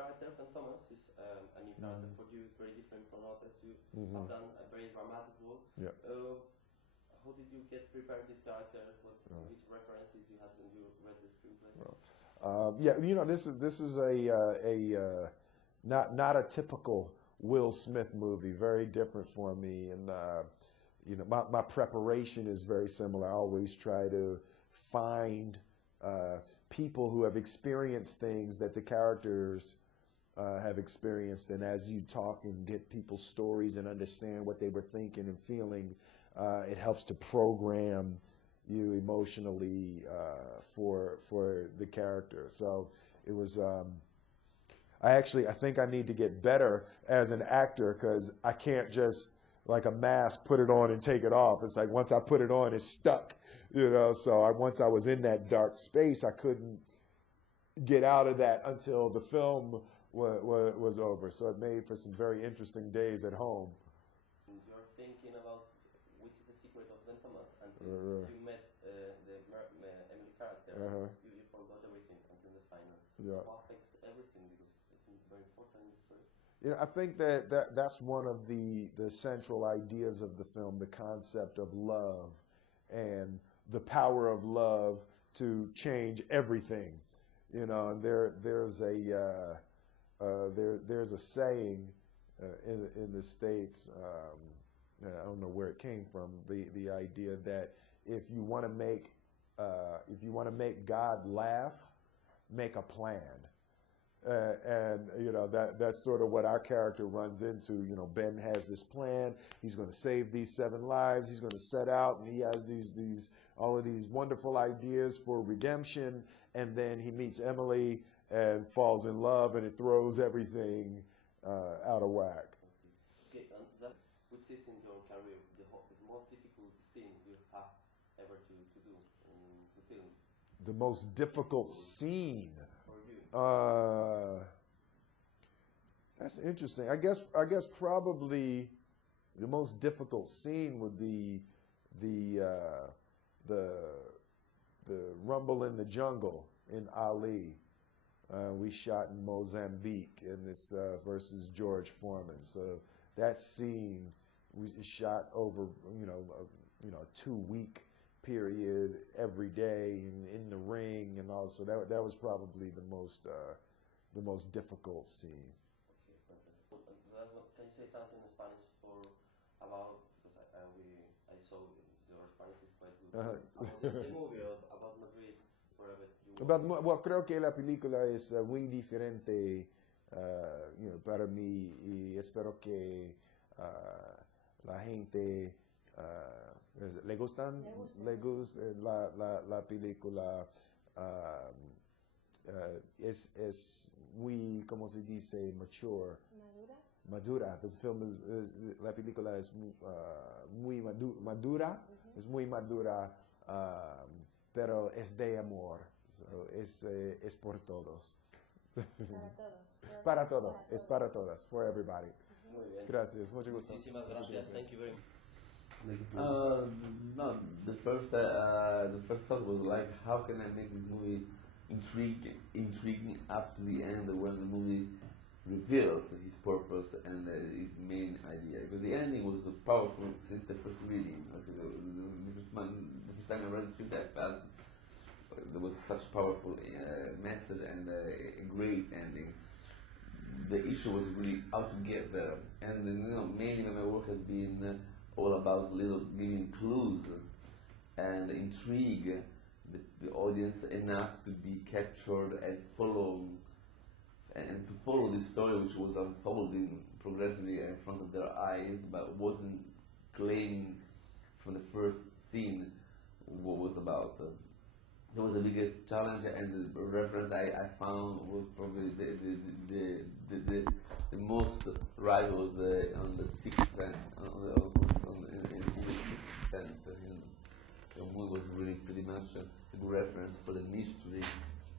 character of Thomas is a new character for you, very different from others. You have done a very dramatic role. Yeah. How did you get prepared this character? Which references you had when you read the screenplay? Yeah, you know, this is not a typical Will Smith movie. Very different for me, and you know, my preparation is very similar. I always try to find people who have experienced things that the characters have experienced, and as you talk and get people's stories and understand what they were thinking and feeling, it helps to program you emotionally for the character. So it was. I think I need to get better as an actor, because I can't just like a mask put it on and take it off. It's like once I put it on, it's stuck. You know. So once I was in that dark space, I couldn't get out of that until the film was over. So it made for some very interesting days at home. You're thinking about which is the secret of Thomas until you met the Emily character. You forgot everything until the final. Yeah. What affects everything, because I think it's very important in the story. You know, I think that's one of the central ideas of the film, the concept of love and the power of love to change everything. You know, and there's a saying in the States. I don't know where it came from. The idea that if you want to make God laugh, make a plan. And you know, that's sort of what our character runs into. You know, Ben has this plan. He's going to save these 7 lives. He's going to set out, and he has all of these wonderful ideas for redemption. And then he meets Emily and falls in love, and it throws everything out of whack. Okay, and which is in your career the most difficult scene you have ever to do in the film? The most difficult scene. That's interesting. I guess probably the most difficult scene would be the rumble in the jungle in Ali. We shot in Mozambique, and it's versus George Foreman. So that scene we shot over a 2-week period every day in the ring and all. So that was probably the most difficult scene. Okay, can you say something in Spanish about, because I saw your Spanish is quite good, about the movie, about Madrid forever? Well, creo que la película es muy diferente para mí, y espero que la gente le gusta la película. Es muy, ¿cómo se dice? Mature. Madura. The film la película es muy madura. Es muy madura, pero es de amor. So, es por todos. Para todos. Es para todas. For everybody. Muy bien. Gracias. Mucho gusto. Muchísimas gracias. Thank you very much. No, the first thought was like, how can I make this movie intriguing up to the end when the movie reveals his purpose and his main idea. Because the ending was powerful since the first reading. The first time I read the script, I felt there was such powerful message and a great ending. The issue was really how to get there, and mainly my work has been all about giving clues and intrigue the audience enough to be captured and to follow the story which was unfolding progressively in front of their eyes, but wasn't claiming from the first scene what was about. That was the biggest challenge, and the reference I found was probably the most right was on the sixth sense. In the sixth sense, the movie was really pretty much a good reference for the mystery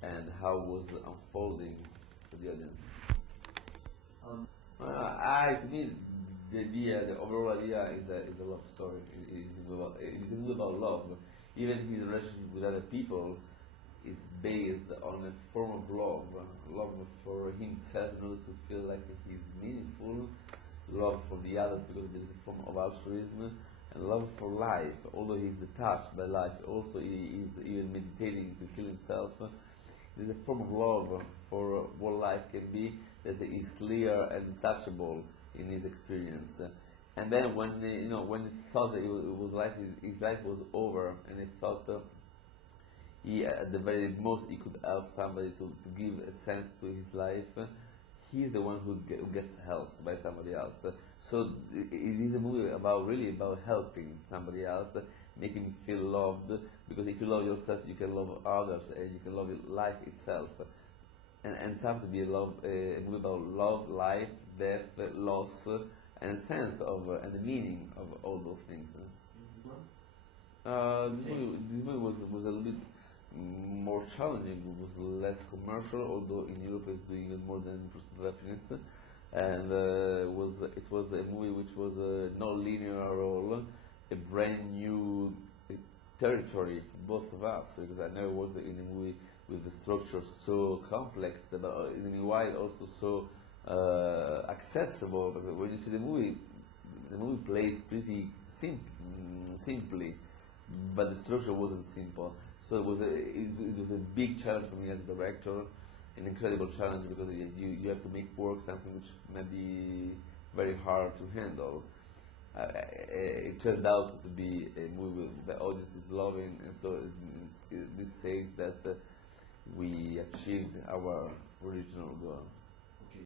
and how it was unfolding to the audience. To me, the overall idea is a love story. It is a movie about love. Even his relationship with other people is based on a form of love, love for himself in order to feel like he's meaningful, love for the others because there's a form of altruism, and love for life. Although he's detached by life, also he is even meditating to heal himself. There's a form of love for what life can be that is clear and untouchable in his experience. And then when when he thought that it was like his life was over, and he thought he at the very most he could help somebody to give a sense to his life, he's the one who gets helped by somebody else. So it is a movie about really about helping somebody else, making him feel loved. Because if you love yourself, you can love others, and you can love life itself. And some to be a movie about love, life, death, loss, and a sense of and the meaning of all those things. This movie was a little bit more challenging. It was less commercial, although in Europe it's doing even more than Pursuit of Happiness. And it was a movie which was not linear at all, a brand new territory for both of us, because I never worked in a movie with the structure so complex, but in a while also so accessible. But when you see the movie plays pretty simply, but the structure wasn't simple. So it was a big challenge for me as a director, an incredible challenge, because you have to make work something which may be very hard to handle. It turned out to be a movie the audience is loving, and so this says that we achieved our original goal.